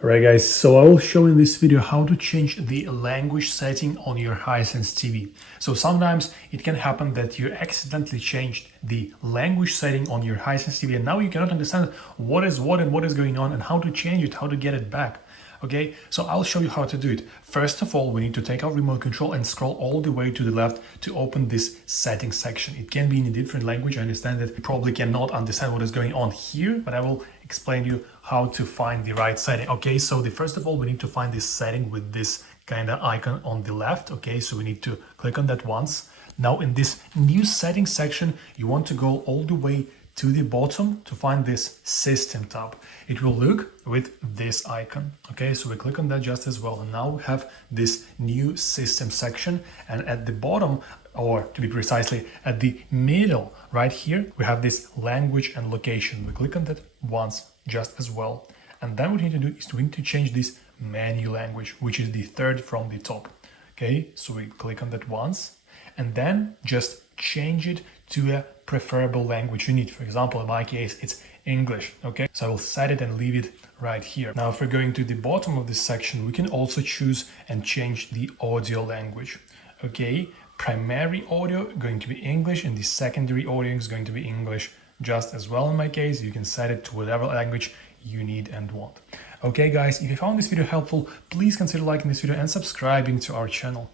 Alright guys, so I will show in this video how to change the language setting on your Hisense TV. So sometimes it can happen that you accidentally changed the language setting on your Hisense TV and now you cannot understand what is what and what is going on and how to change it, how to get it back. Okay, so I'll show you how to do it. First of all, we need to take our remote control and scroll all the way to the left to open this settings section. It can be in a different language. I understand that you probably cannot understand what is going on here, but I will explain you how to find the right setting. Okay, so first of all, we need to find this setting with this kind of icon on the left. Okay, so we need to click on that once. Now in this new settings section, you want to go all the way to the bottom to find this system tab. It will look with this icon. Okay, so we click on that just as well. And now we have this new system section. And at the bottom, or to be precisely at the middle right here, we have this language and location. We click on that once just as well. And then what we need to do is we need to change this menu language, which is the third from the top. Okay, so we click on that once and then just change it to a preferable language you need. For example, in my case, it's English. Okay, so I will set it and leave it right here. Now, if we're going to the bottom of this section, we can also choose and change the audio language. Okay, primary audio going to be English and the secondary audio is going to be English just as well. In my case, you can set it to whatever language you need and want. Okay guys, if you found this video helpful, please consider liking this video and subscribing to our channel.